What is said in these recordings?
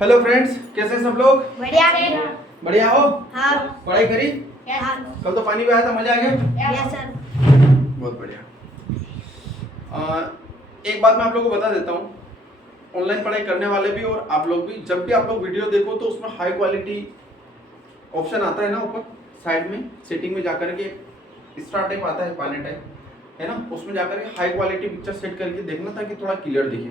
Hello friends, कैसे हैं सब लोग? बढ़िया बढ़िया हो? हाँ पढ़ाई करी? हाँ कल तो पानी में आया था, मजा आ गया? Yes sir. बहुत बढ़िया। एक बात मैं आप लोगों को बता देता हूँ, ऑनलाइन पढ़ाई करने वाले भी और आप लोग भी, जब भी आप लोग वीडियो देखो तो उसमें हाई क्वालिटी ऑप्शन आता है ना, ऊपर साइड में सेटिंग में जाकर के स्टार टाइप आता है, पाने टाइप है ना, उसमें जाकर के हाई क्वालिटी पिक्चर सेट करके देखना ताकि थोड़ा क्लियर दिखे।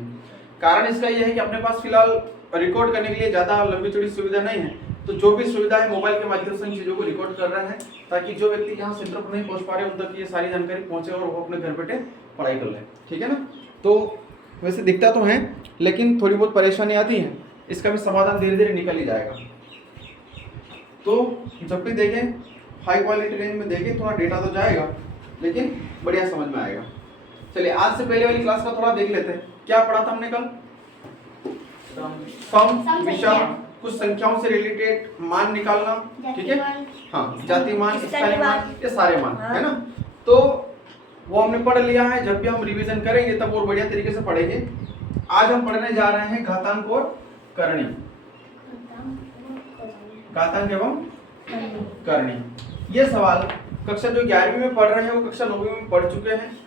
कारण इसका यह है कि अपने पास फिलहाल रिकॉर्ड करने के लिए ज़्यादा लंबी चौड़ी सुविधा नहीं है, तो जो भी सुविधा है मोबाइल के माध्यम से इन चीज़ों को रिकॉर्ड कर रहे हैं ताकि जो व्यक्ति यहाँ सेंटर पर नहीं पहुँच पा रहे उन तक ये सारी जानकारी पहुँचे और वो अपने घर बैठे पढ़ाई कर लें। ठीक है ना? तो वैसे दिखता तो है लेकिन थोड़ी बहुत परेशानी आती है, इसका भी समाधान धीरे धीरे निकल ही जाएगा। तो जब भी देखें हाई क्वालिटी रेंज में देखें, थोड़ा डेटा तो जाएगा लेकिन बढ़िया समझ में आएगा। चलिए आज से पहले वाली क्लास का थोड़ा देख लेते हैं। क्या पढ़ा था हमने कल? सम, विषम, कुछ संख्याओं से रिलेटेड मान निकालना। ठीक है? हाँ, जाति मान, स्थायी मान, ये सारे मान है ना। तो वो हमने पढ़ लिया है, जब भी हम रिवीजन करेंगे तब और बढ़िया तरीके से पढ़ेंगे। आज हम पढ़ने जा रहे हैं घातांक और करणी। घातांक एवं करणी। ये सवाल कक्षा जो 11वीं में पढ़ रहे हैं वो कक्षा 9वीं में पढ़ चुके हैं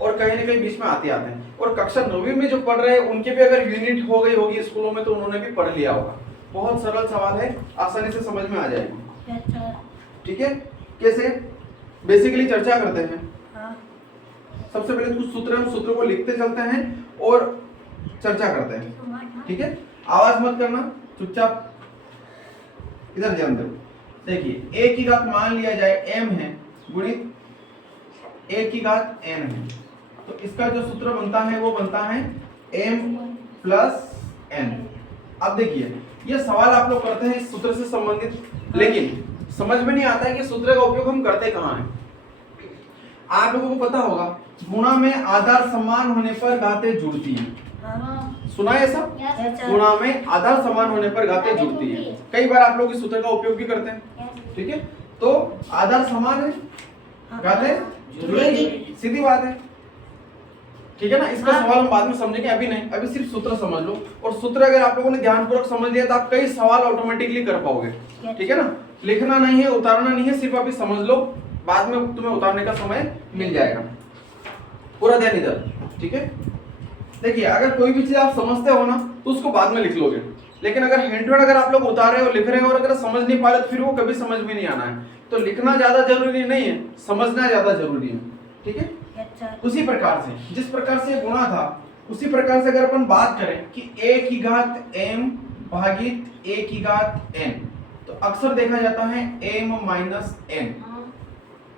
और कहीं ना कहीं बीच में आते हैं, और कक्षा 9वीं में जो पढ़ रहे हैं उनके भी अगर यूनिट हो गई होगी स्कूलों में तो उन्होंने भी पढ़ लिया होगा। बहुत सरल सवाल है, आसानी से समझ में आ जाएगा। ठीक है? कैसे? बेसिकली चर्चा करते हैं। सबसे पहले कुछ सूत्र हैं, सूत्रों को लिखते चलते हैं और चर्चा करते हैं। ठीक है? आवाज मत करना, चुपचाप इधर ध्यान दो। देखिए, a की घात मान लिया जाए m है गुणित a की घात n है, तो इसका जो सूत्र बनता है वो बनता है m प्लस n। अब देखिए, ये सवाल आप लोग करते हैं इस सूत्र से संबंधित, लेकिन समझ में नहीं आता है कि सूत्र का उपयोग हम करते कहाँ हैं। आप लोगों को पता होगा, गुणा में आधार समान होने पर घातें जुड़ती हैं। सुना है ऐसा? गुणा में आधार समान होने पर घातें जुड़ती हैं। कई बार आप लोग इस सूत्र का उपयोग भी करते हैं। ठीक है? तो आधार समान है, घातें जुड़ेंगी, सीधी बात है। ठीक है ना? इसका सवाल हम बाद में समझेंगे, अभी नहीं, अभी सिर्फ सूत्र समझ लो। और सूत्र अगर आप लोगों ने ध्यानपूर्वक समझ लिया तो आप कई सवाल ऑटोमेटिकली कर पाओगे। ठीक है ना? लिखना नहीं है, उतारना नहीं है, सिर्फ अभी समझ लो, बाद में तुम्हें उतारने का समय मिल जाएगा। पूरा ध्यान इधर। ठीक है? देखिए, अगर कोई भी चीज आप समझते हो ना तो उसको बाद में लिख लोगे, लेकिन अगर हैंड अगर आप लोग उतार रहे हो, लिख रहे हो और अगर समझ नहीं पा रहे तो फिर वो कभी समझ में नहीं आना है। तो लिखना ज्यादा जरूरी नहीं है, समझना ज्यादा जरूरी है। ठीक है? उसी प्रकार से जिस प्रकार से गुणा था उसी प्रकार से अगर अपन बात करें कि a की घात m भागित a की घात n, तो अक्सर देखा जाता है m माइनस n।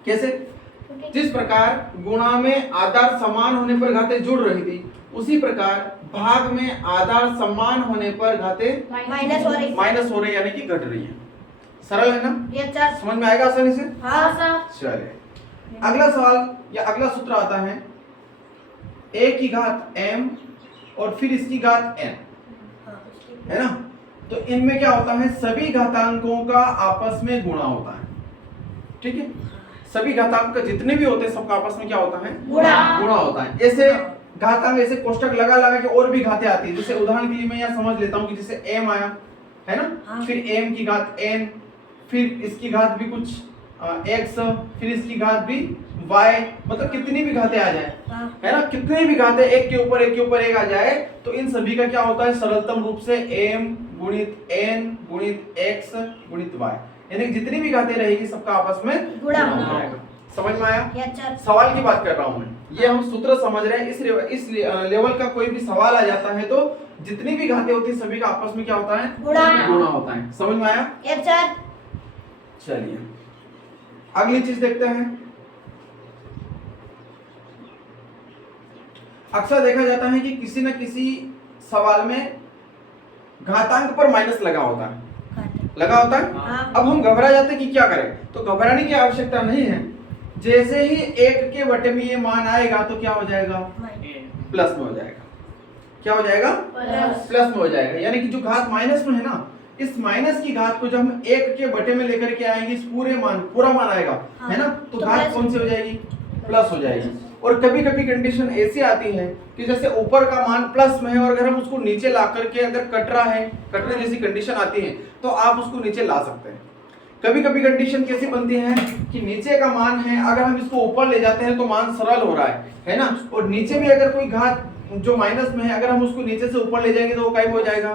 कैसे? जिस प्रकार गुणा में आधार समान होने पर घातें जुड़ रही थी, उसी प्रकार भाग में आधार समान होने पर घातें माइनस हो रही यानी कि घट रही है। सरल है ना? समझ में आएगा आसानी से? हाँ सर। चलिए, अगला सवाल या अगला सूत्र आता है a की घात m और फिर इसकी घात n, है ना? तो इनमें क्या होता है, सभी घातांकों का आपस में गुणा होता है। ठीक है? सभी घातांक का जितने भी होते हैं सबका आपस में क्या होता है, गुणा होता है। ऐसे घातांक ऐसे कोष्टक लगा लगा के और भी घातें आती है। जैसे उदाहरण के लिए मैं यहाँ समझ लेता हूँ कि जैसे m आया है ना, फिर m की घात n, फिर इसकी घात भी कुछ x, फिर इसकी घात भी y, मतलब कितनी भी घातें आ जाए, है ना, कितनी भी घातें एक के ऊपर एक आ जाए तो इन सभी का क्या होता है, सरलतम रूप से m गुणित n गुणित x गुणित y, यानी जितनी भी घातें रहेगी सबका आपस में गुणा हो जाएगा। समझ में आया? सवाल की बात कर रहा हूं मैं, ये हम सूत्र समझ रहे हैं। इस लेवल का कोई भी सवाल आ जाता है तो जितनी भी घातें होती है सभी का आपस में क्या होता है, गुणा होता है। समझ में आया? चलिए अगली चीज देखते हैं। अक्सर देखा जाता है कि किसी न किसी सवाल में घातांक पर माइनस लगा होता है। अब हम घबरा जाते हैं कि क्या करें, तो घबराने की आवश्यकता नहीं है। जैसे ही 1 के बटे में ये मान आएगा तो क्या हो जाएगा, प्लस में हो जाएगा। क्या हो जाएगा, प्लस में हो जाएगा। यानी कि जो घात माइनस में है ना, इस माइनस की घात को जब हम 1 के बटे में लेकर के आएंगे, इस पूरा मान आएगा, है ना, तो घात कौन सी हो जाएगी, प्लस हो जाएगी। और कभी कभी कंडीशन ऐसी आती है कि जैसे ऊपर का मान प्लस में है और अगर हम उसको नीचे ला करके अगर कट रहा है, कटने जैसी कंडीशन आती है तो आप उसको नीचे ला सकते हैं। कभी कभी कंडीशन कैसी बनती है कि नीचे का मान है, अगर हम इसको ऊपर ले जाते हैं तो मान सरल हो रहा है ना, और नीचे भी अगर कोई घात जो माइनस में है अगर हम उसको नीचे से ऊपर ले जाएंगे तो वो क्या हो जाएगा,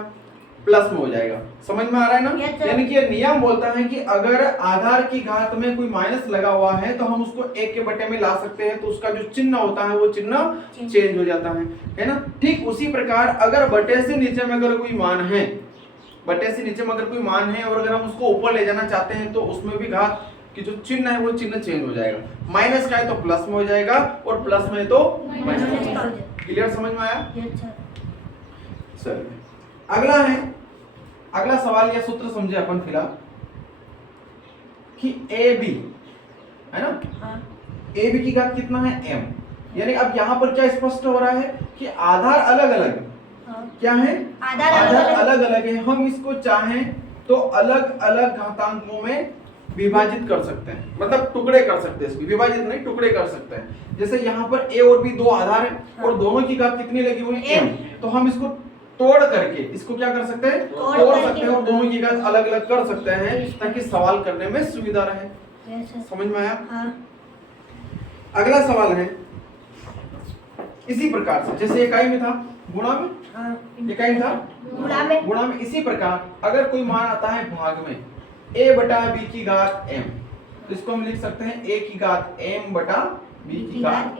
प्लस में हो जाएगा। समझ में आ रहा है ना? यानी कि ये नियम बोलता है कि अगर आधार की घात में कोई माइनस लगा हुआ है तो हम उसको एक के बटे में ला सकते हैं, तो उसका जो चिन्ह होता है वो चिन्ह चेंज हो जाता है ना। ठीक उसी प्रकार अगर बटे से नीचे में अगर कोई मान है, बटे से नीचे में अगर कोई मान है और अगर हम उसको ऊपर ले जाना चाहते हैं तो उसमें भी घात कि जो चिन्ह है वो चिन्ह चेंज हो जाएगा। माइनस का है तो प्लस में हो जाएगा और प्लस में तो माइनस में हो जाएगा। क्लियर, समझ में आया? चलिए अगला है, अगला सवाल या सूत्र समझे अपन फिलहाल कि ए बी है ना, ए बी की घात कितना है m, यानी अब यहाँ पर क्या स्पष्ट हो रहा है कि आधार अलग अलग क्या है, आधार अलग अलग है। हम इसको चाहें तो अलग अलग घातांकों में विभाजित कर सकते हैं, मतलब टुकड़े कर सकते हैं, इसको विभाजित नहीं टुकड़े कर सकते हैं। जैसे यहाँ पर a और b दो आधार है और दोनों की घात कितनी लगी हुई है m, तो हम इसको तोड़ करके इसको क्या कर सकते हैं, तोड़ सकते हैं और दोनों की घात अलग अलग कर सकते हैं ताकि सवाल करने में सुविधा रहे। समझ में आया? अगला सवाल है इसी प्रकार से, जैसे इकाई में था गुणा में, इकाई था गुणा में, इसी प्रकार अगर कोई मान आता है भाग में a बटा b की घात m, तो इसको हम लिख सकते हैं a की घात m बटा b की घात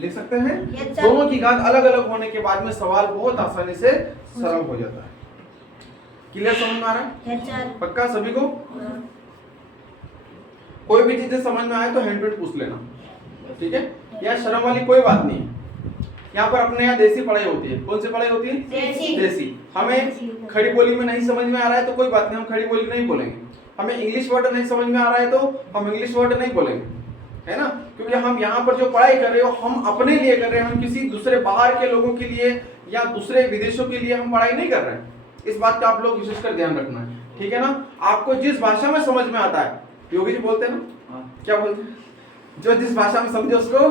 लिख सकते हैं। दोनों की घात अलग अलग होने के बाद में सवाल बहुत आसानी से सरल हो जाता है। क्लियर, समझ में आ रहा है? पक्का सभी को? कोई भी चीजें समझ में आए तो हैंड पेड पूछ लेना, ठीक है? यहाँ शर्म वाली कोई बात नहीं है। यहाँ पर अपने यहाँ देसी पढ़ाई होती है। कौन सी पढ़ाई होती है? देसी। हमें खड़ी बोली में नहीं समझ में आ रहा है तो कोई बात नहीं, हम खड़ी बोली नहीं बोलेंगे। हमें इंग्लिश वर्ड नहीं समझ में आ रहा है तो हम इंग्लिश वर्ड नहीं बोलेंगे, है ना? क्योंकि हम यहाँ पर जो पढ़ाई कर रहे हो हम अपने लिए कर रहे हैं, हम किसी दूसरे बाहर के लोगों के लिए या दूसरे विदेशों के लिए हम पढ़ाई नहीं कर रहे हैं। इस बात का आप लोग विशेषकर ध्यान रखना है, ठीक है ना? आपको जिस भाषा में समझ में आता है, योगी जी बोलते हैं ना, क्या बोलते हैं, जो जिस भाषा में समझे उसको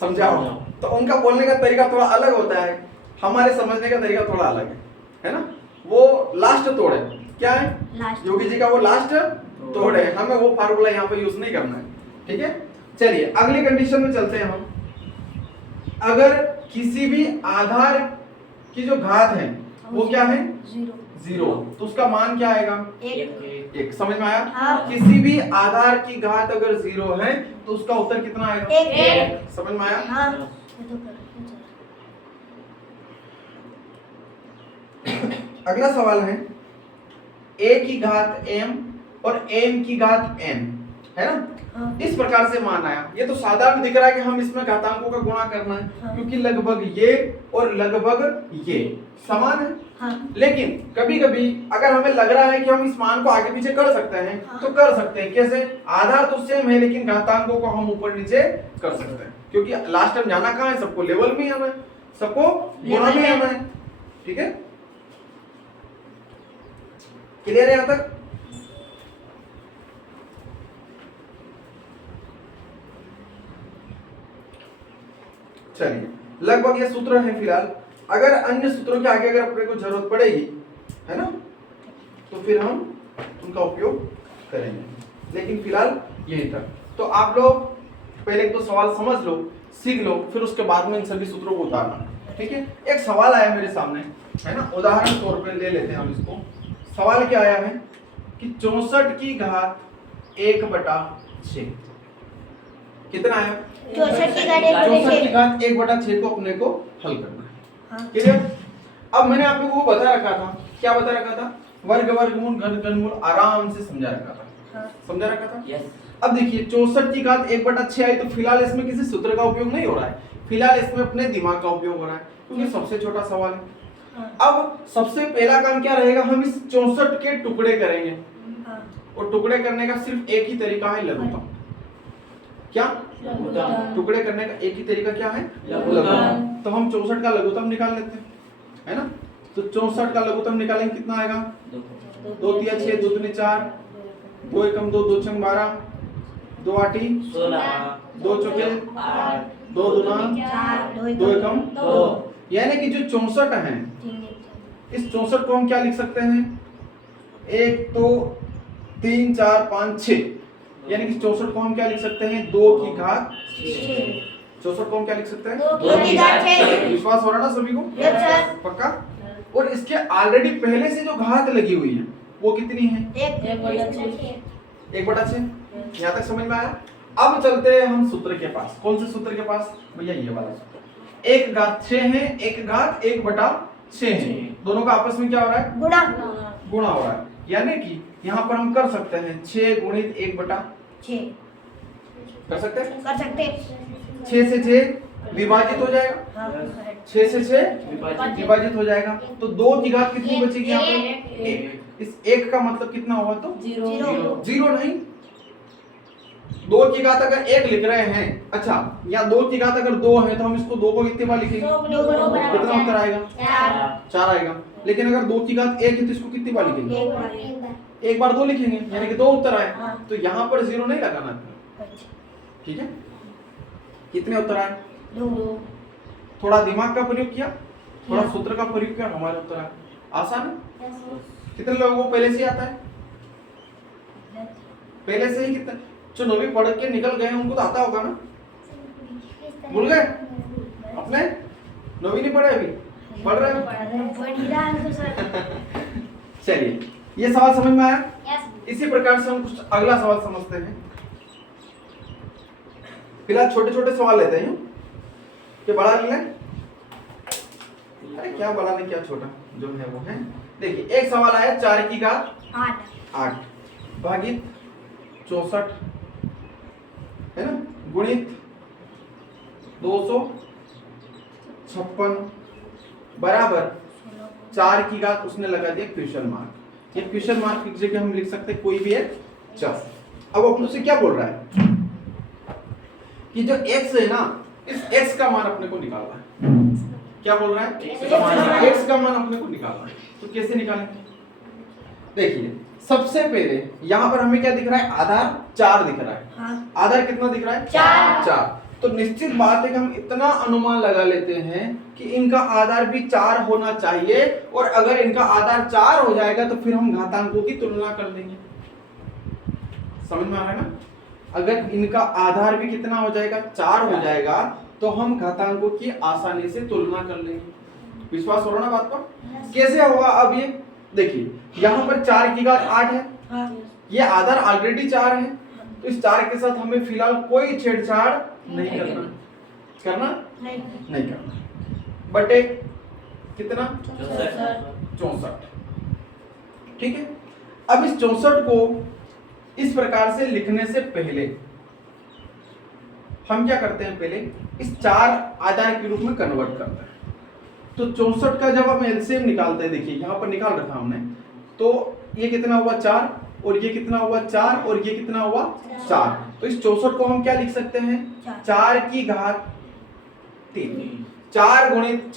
समझाओ। तो उनका बोलने का तरीका थोड़ा अलग होता है, हमारे समझने का तरीका थोड़ा अलग है ना? वो लास्ट तोड़ है, क्या है योगी जी का, वो लास्ट तोड़ है। हमें वो फार्मूला यहाँ पे यूज नहीं करना है, ठीक है? चलिए अगली कंडीशन में चलते हैं हम। अगर किसी भी आधार की जो घात है वो क्या है, जीरो, तो उसका मान क्या आएगा, एक। समझ में आया? किसी भी आधार की घात अगर जीरो है तो उसका उत्तर कितना आएगा, एक। समझ में आया? अगला सवाल है a की घात m और m की घात n, है ना? इस प्रकार से मान आया। ये तो साधारण दिख रहा है कि हम इसमें घातांकों का गुणा करना है, क्योंकि लगभग ये और लगभग ये समान है। लेकिन कभी कभी अगर हमें लग रहा है कि हम इस मान को आगे पीछे कर सकते हैं तो कर सकते हैं। कैसे? आधार तो सेम है लेकिन घातांकों को हम ऊपर नीचे कर सकते हैं, क्योंकि लास्ट टाइम जाना कहाँ है, सबको लेवल में आना है, सबको गुणा में आना है, ठीक है? क्लियर है यहाँ तक? चलिए लगभग ये सूत्र है फिलहाल। अगर अन्य सूत्रों के आगे अगर अपने को जरूरत पड़ेगी, है ना, तो फिर हम उनका उपयोग करेंगे, लेकिन फिलहाल यही था। तो आप लोग पहले एक दो सवाल समझ लो, सीख लो, फिर उसके बाद में इन सभी सूत्रों को उतारना, ठीक है? एक सवाल आया मेरे सामने, है ना, उदाहरण तौर पे ले लेते हैं हम इसको। सवाल क्या आया है कि 64 की घात 1/6 कितना आया, 64 की घात 1/6 को अपने को हल करना है, क्लियर? अब मैंने आप लोगों को बता रखा था, क्या बता रखा था, वर्ग वर्गमूल घन घनमूल आराम से समझा रखा था, समझा रखा था। yes. अब देखिए 64 की घात 1/6 आई तो फिलहाल इसमें किसी सूत्र का उपयोग नहीं हो रहा है, फिलहाल इसमें अपने दिमाग का उपयोग हो रहा है, क्योंकि सबसे छोटा सवाल है। अब सबसे पहला काम क्या रहेगा, हम इस 64 के टुकड़े करेंगे, और टुकड़े करने का सिर्फ एक ही तरीका है, लघुत्तम। क्या टुकड़े करने का एक ही तरीका क्या है, लघुत्तम। तो हम 64 का लघुत्तम निकाल लेते हैं, है ना? तो 64 का लघुत्तम निकालेंगे, कितना आएगा, 2 3 6 2 3 4, 2 1 2 2 6 12, 2 आठी 16 2 चौके 8 2 दूना 2 एकम 2 यानी कि जो 64 है इस 64 को हम क्या लिख सकते हैं 1 2 3 4 5 6 यानी कि 64 को हम क्या लिख सकते हैं 2 की घात 64 को हम क्या लिख सकते हैं 2 की घात 6 विश्वास हो रहा ना सभी को यस सर पक्का और इसके ऑलरेडी पहले से जो घात लगी हुई है वो कितनी है 1/6 यहाँ तक समझ में आया अब चलते हैं हम सूत्र के पास कौन से सूत्र के पास भैया ये वाला सूत्र 1 घात 6 है 1 घात 1/6 है दोनों का आपस में क्या हो रहा है गुणा गुणा हो रहा है यानी कि यहाँ पर हम कर सकते हैं 6 गुणित 1/6 कर सकते हैं कर सकते 6 से 6 विभाजित हो जाएगा हाँ करेक्ट 6 से 6 विभाजित हो जाएगा तो 2 की घात कितनी बचेगी यहाँ पे एक इस 1 का मतलब कितना हुआ तो जीरो जीरो नहीं 2 की घात अगर 1 लिख रहे हैं अच्छा या 2 की घात अगर 2 है तो हम इसको 2 को कितने बार लिखेंगे कितना उत्तर आएगा 4 आएगा लेकिन अगर 2 की घात 1 है तो इसको कितनी बार लिखेंगे एक बार 2 लिखेंगे यानी कि 2 उत्तर आए हाँ। तो यहाँ पर जीरो नहीं लगाना है ठीक है कितने उत्तर आए दो थोड़ा दिमाग का प्रयोग किया थोड़ा सूत्र का प्रयोग किया हमारे उत्तर आए आसान है कितने लोगों को पहले से ही आता है पहले से ही कितने जो नौवीं पढ़ के निकल गए उनको तो आता होगा ना भूल गए अपने नौवीं नहीं पढ़े अभी पढ़ रहे हो चलिए ये सवाल समझ में आया इसी प्रकार से हम कुछ अगला सवाल समझते हैं फिलहाल छोटे छोटे सवाल लेते हैं कि बड़ा ले लें अरे क्या बड़ा नहीं क्या छोटा जो है वो है देखिए एक सवाल आया 4 की घात 8 भागित 64 है ना गुणित 256 बराबर 4 की घात उसने लगा दिया क्वेश्चन मार्क ये क्वेश्चन मार्क की जगह हम लिख सकते हैं कोई भी एक चर अब अपने से क्या बोल रहा है कि जो x है ना इस x का मान अपने को निकालना है क्या बोल रहा है x का मान अपने को निकालना है तो कैसे निकालेंगे देखिए सबसे पहले यहाँ पर हमें क्या दिख रहा है आधार 4 दिख रहा है आधार कितना दिख रहा है 4 तो निश्चित बात है कि हम इतना अनुमान लगा लेते हैं कि इनका आधार भी 4 होना चाहिए और अगर इनका आधार 4 हो जाएगा तो फिर हम घातांकों की तुलना कर लेंगे समझ में आ रहा है ना अगर इनका आधार भी कितना हो जाएगा 4 हो जाएगा तो हम घातांकों की आसानी से तुलना कर लेंगे विश्वास हो रहा ना बात पर कैसे होगा अब ये देखिए यहाँ पर 4 की घात 8 है ये आधार ऑलरेडी 4 है तो इस 4 के साथ हमें फिलहाल कोई छेड़छाड़ नहीं करना नहीं करना बटे कितना 64 ठीक है अब इस 64 को इस प्रकार से लिखने से पहले हम क्या करते हैं पहले इस 4 आधार के रूप में कन्वर्ट करते हैं तो 64 का जब हम एलसीएम निकालते हैं देखिए यहाँ पर निकाल रखा हमने तो ये कितना हुआ 4 और ये कितना हुआ 4 और ये कितना हुआ 4 तो इस 64 को हम क्या लिख सकते हैं 4 की घात 3 4 गुणित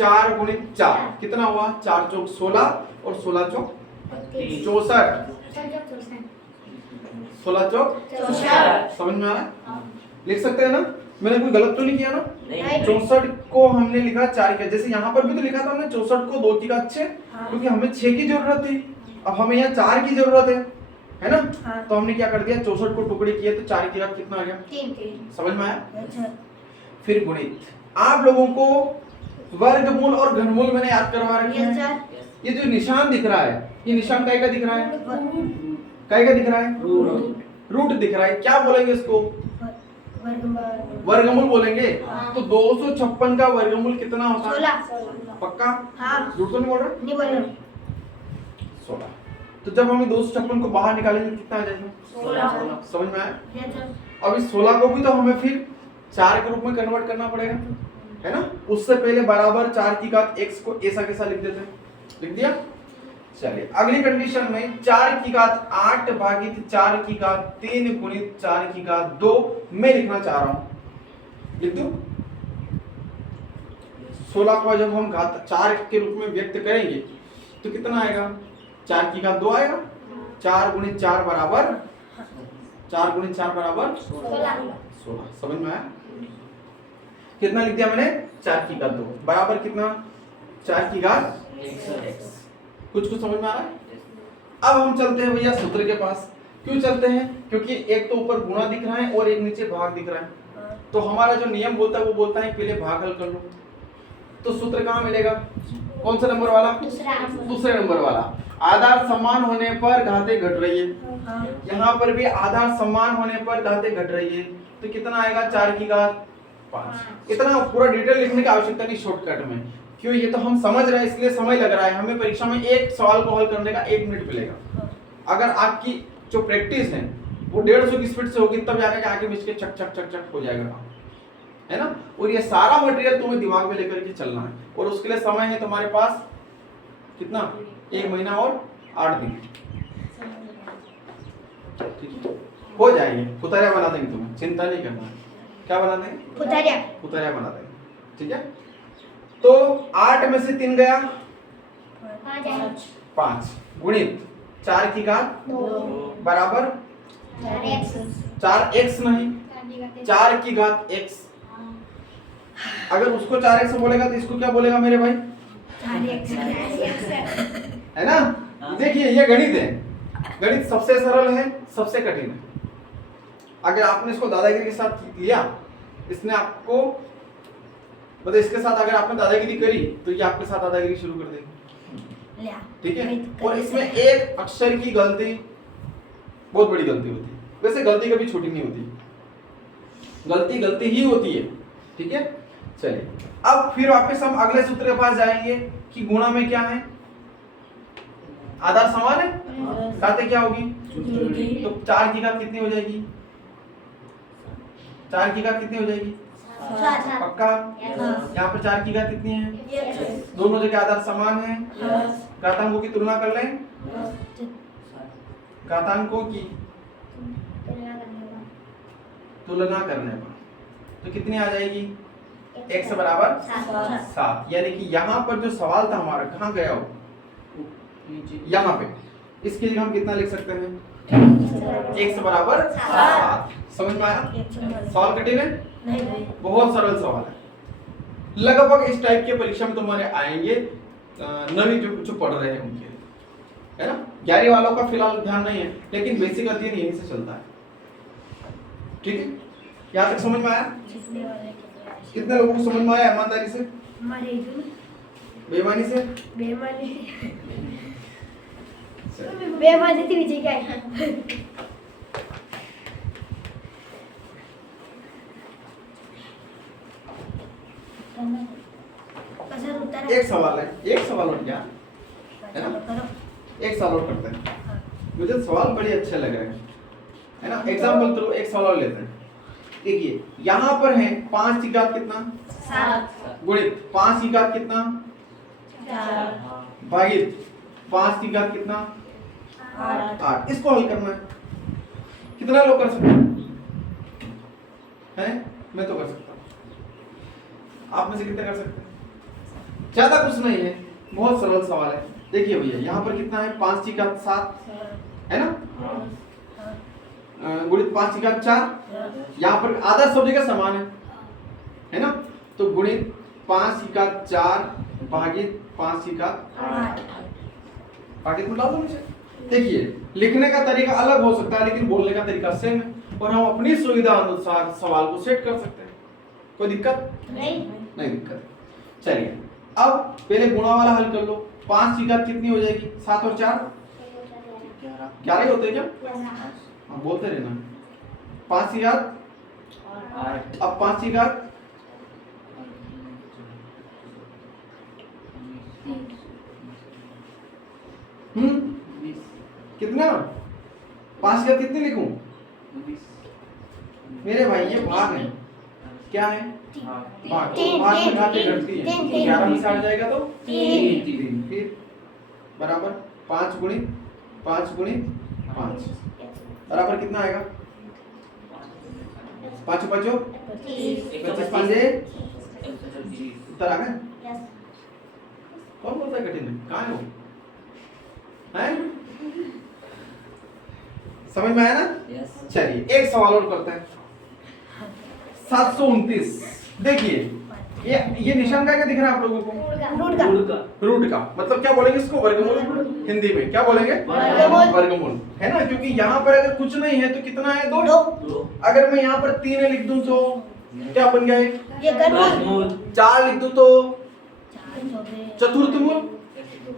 4 कितना हुआ 4 चौक 16 और 16 चौक 64 16 चौक समझ में आ रहा है लिख सकते हैं ना मैंने कोई गलत तो नहीं किया ना 64 को हमने लिखा 4 का जैसे यहाँ पर भी तो लिखा था हमने 64 को 2 की घात 6 क्योंकि हमें 6 की जरूरत थी अब हमें यहाँ 4 की जरूरत है ना तो हमने क्या कर दिया 64 को टुकड़े किए तो 4 की घात कितना आ गया 3 समझ में आया फिर गुणित आप लोगों को वर्गमूल और घनमूल मैंने याद करवा रखे हैं ये जो निशान दिख रहा है ये निशान काय का दिख रहा है रूट दिख रहा है क्या बोलेंगे इसको वर्गमूल बोलेंगे तो 256 का वर्गमूल कितना होता है पक्का झूठ तो नहीं बोल रहा 16 तो जब हमें 256 को बाहर निकालेंगे कितना आ जाएगा 16 समझ में आया अब इस 16 को भी तो हमें फिर 4 के रूप में कन्वर्ट करना पड़ेगा है ना उससे पहले बराबर 4 की घात x को ऐसा कैसा लिख देते हैं लिख दिया चलिए अगली कंडीशन में 4 की घात 8 भागित 4 की घात 3 गुणित 4 की घात 2 मैं लिखना चाह रहा हूं लिख दूं 16 को जब हम घात 4 के रूप में व्यक्त करेंगे तो कितना आएगा 4 की घात 2 आएगा 4 गुणित 4 बराबर 4 गुणित 4 बराबर 16। समझ में आया? कितना लिख दिया मैंने? 4 की घात 2 बराबर कितना? 4 की घात x। कुछ समझ में आ रहा है? अब हम चलते हैं भैया सूत्र के पास। क्यों चलते हैं? क्योंकि एक तो ऊपर गुणा दिख रहा है और एक नीचे भाग दिख रहा है। तो हमारा जो नियम बोलता है वो बोलता है पहले भाग हल कर लो। तो सूत्र कहाँ मिलेगा? कौन सा नंबर वाला? दूसरे नंबर वाला। आधार समान होने पर घातें घट रही है। यहाँ पर भी आधार समान होने पर घातें घट रही है। तो कितना आएगा? 4 की घात 5। इतना पूरा डिटेल लिखने की आवश्यकता नहीं शॉर्टकट में। क्यों? ये तो हम समझ रहे हैं इसलिए समय लग रहा है। हमें परीक्षा में एक सवाल को हल करने का 1 मिनट मिलेगा। अगर आपकी जो प्रैक्टिस है वो 150 की स्पीड से होगी तब जाकर के आगे मिच के चक चक चक चक हो जाएगा काम, है ना? और ये सारा मटेरियल तुम्हें दिमाग में लेकर के चलना है और उसके लिए समय है तुम्हारे पास कितना? 1 महीना और 8 दिन। ठीक है, हो जाएगी। पुतरिया बना देंगे, तुम्हें चिंता नहीं करना है। क्या बना देंगे? पुतरिया बना देंगे। ठीक है, तो 8 में से 3 गया 5 गुणित 4 की घात 2 बराबर 4x नहीं 4 की घात x। अगर उसको 4x बोलेगा तो इसको क्या बोलेगा मेरे भाई? है ना? देखिए ये गणित है। गणित सबसे सरल है, सबसे कठिन है। अगर आपने इसको दादागिरी के साथ लिया, इसने आपको मतलब इसके साथ अगर आपने दादागिरी करी तो ये आपके साथ दादागिरी शुरू कर देगी। ठीक है, और इसमें एक अक्षर की गलती बहुत बड़ी गलती होती है। वैसे गलती कभी छोटी नहीं होती, गलती गलती ही होती है। ठीक है, चलिए अब फिर वापस हम अगले सूत्र के पास जाएंगे कि गुणा में क्या है? आधार समान है, घातें क्या होगी? तो 4 की घात कितनी हो जाएगी? 4 की घात कितनी हो जाएगी? पक्का? यहाँ पर 4 की घात कितनी है? दोनों जगह आधार समान है। घातांकों की तुलना कर लें। घातांकों की तुलना करने पर तो कितनी आ जाएगी? x बराबर 7। यानी कि यहाँ पर जो सवाल था हमारा कहाँ गया हो? यहाँ पे। इसके लिए हम कितना लिख सकते हैं? x बराबर 7। समझ में आया? सवाल कठिन है? नहीं, बहुत सरल सवाल है। लगभग इस टाइप के परीक्षा में तुम्हारे आएंगे नवी जो पढ़ रहे हैं उनके, है ना? 11वीं वालों का फिलहाल ध्यान नहीं है, लेकिन बेसिक अध्ययन यहीं से चलता है। ठीक है, यहाँ तक समझ में आया? कितने लोगों को समझ में आया? ईमानदारी से, बेईमानी से? बेईमानी थी विजय क्या? एक सवाल है, एक सवाल और क्या है ना? एक सवाल और करते हैं। मुझे सवाल बड़े अच्छे लग रहे हैं, है ना? एग्जाम्पल थ्रू एक सवाल और लेते हैं। देखिए यहाँ पर है 5 की घात कितना? 7 गुणित 5 की घात कितना? 4 भागित 5 की घात कितना? 8। इसको हल करना है। कितना लोग कर सकते हैं? मैं तो कर सकता हूँ। आप में से कितने कर सकते हैं? ज्यादा कुछ नहीं है, बहुत सरल सवाल है। देखिए भैया यहाँ पर कितना है? 5 की घात 7 है ना, गुणित 5 की घात 4। यहाँ पर आधा सब जगह समान है ना? तो गुणित 5 की घात 4 भागित 5 की घात 8 भागित में डाल दो नीचे। देखिए लिखने का तरीका अलग हो सकता है लेकिन बोलने का तरीका सेम है और हम अपनी सुविधा अनुसार सवाल को सेट कर सकते हैं। कोई दिक्कत नहीं दिक्कत। चलिए अब पहले गुणा वाला हल कर लो। 5 की घात कितनी हो जाएगी? 7 और 4 11 ही होते हैं क्या? हाँ बोलते रहना। 5 की घात 8। अब 5 की घात कितना? 5 की घात कितनी लिखूं? मेरे भाई ये भाग है। क्या है? भाग। तो भाग में घातें घटती हैं। 11 में से 8 जाएगा तो 3 फिर बराबर 5 गुणित 5 बराबर कितना आएगा? 5 5 25 उत्तर आ गए। कौन बोलता है कठिन है? कहाँ है वो? समझ में आया ना? चलिए एक सवाल और करते हैं। 729 देखिए, ये निशान का क्या दिख रहा है आप लोगों को? रूट का मतलब क्या बोलेंगे इसको? वर्गमूल। हिंदी में क्या बोलेंगे? वर्गमूल, है ना? क्योंकि यहाँ पर अगर कुछ नहीं है तो कितना है? 2। अगर मैं यहाँ पर 3 लिख दूं तो क्या बन गया? ये वर्गमूल। 4 लिख दूं तो चतुर्थमूल,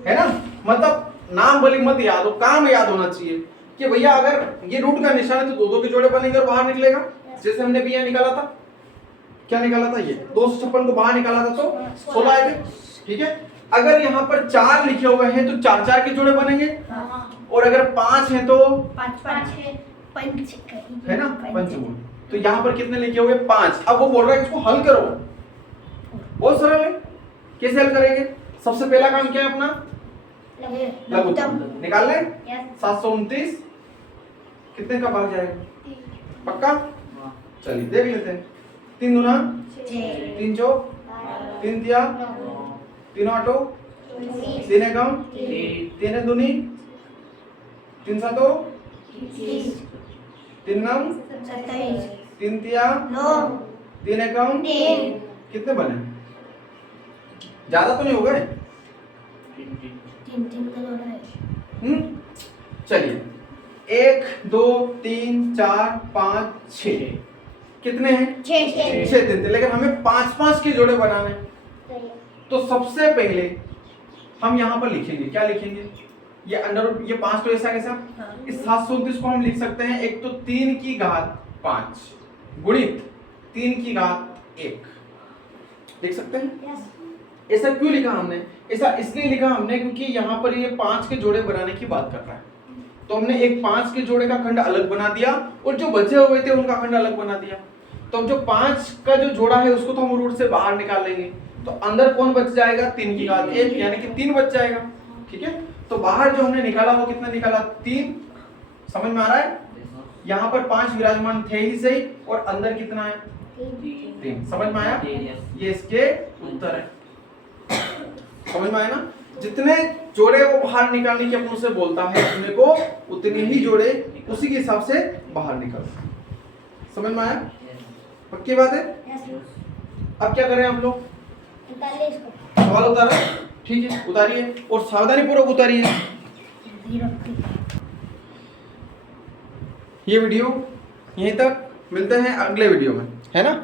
है ना? मतलब नाम भले मत याद हो, काम याद होना चाहिए कि भैया अगर ये रूट का निशान है तो 2 के जोड़े बनेंगे और बाहर निकलेगा। जैसे हमने भी यहाँ निकाला था, क्या निकाला था? ये 256 को बाहर निकाला था तो 16 आएगा, ठीक है? अगर यहाँ पर 4 लिखे हुए हैं तो 4 के जोड़े बनेंगे, और अगर 5 है तो 5 है, पंच है ना? पंचमूल। तो यहाँ पर कितने लिखे हुए? 5। अब वो बोल रहा है इसको हल करो। बहुत सरल है। कैसे हल करेंगे? सबसे पहला काम क्या है अपना? लघुत्तम निकाल ले। 729 कितने का भाग जाएगा? पक्का? चलिए देख लेते हैं। 3 दूना 3 चौक 3 तिया 3 आठो 3 एकम 3 दूनी 3 सातो 3 नम 3 तिया 3 एकम कितने बने? ज्यादा तो नहीं हो गए? 3 का जोड़ा है। चलिए 1 2 3 4 5 6 कितने हैं? 6 दिन थे, लेकिन हमें 5 के जोड़े बनाने। तो सबसे पहले हम यहाँ पर लिखेंगे, क्या लिखेंगे? ये अंडर ये 5 तो ऐसा कैसा? इस 729 को हम लिख सकते हैं एक तो 3 की घात 5 गुणित 3 की घात 1 लिख सकते हैं। ऐसा क्यों लिखा हमने? ऐसा इसलिए लिखा हमने क्योंकि यहाँ पर ये 5 के जोड़े बनाने की बात कर रहा है, तो हमने एक 5 के जोड़े का खंड अलग बना दिया और जो बचे हुए थे उनका खंड अलग बना दिया। तो अब जो 5 का जो जोड़ा है उसको तो हम रूट से बाहर निकाल लेंगे, तो अंदर कौन बच जाएगा? 3 की घात 1 यानी कि 3 बच जाएगा, ठीक है? तो बाहर जो हमने निकाला वो कितना निकाला? 3। समझ में आ रहा है? यहाँ पर 5 विराजमान थे ही सही, और अंदर कितना है? 3। समझ में आया? ये इसके उत्तर है। समझ में आया ना? जितने जोड़े वो बाहर निकालने की अपन उसे बोलता है, अपने को उतने ही जोड़े उसी के हिसाब से बाहर निकल। समझ में आया? पक्की बात है? अब क्या करें हम लोग? सवाल उतारा, ठीक है? उतारिए और सावधानी पूर्वक उतारिए। ये वीडियो यहीं तक, मिलते हैं अगले वीडियो में, है ना?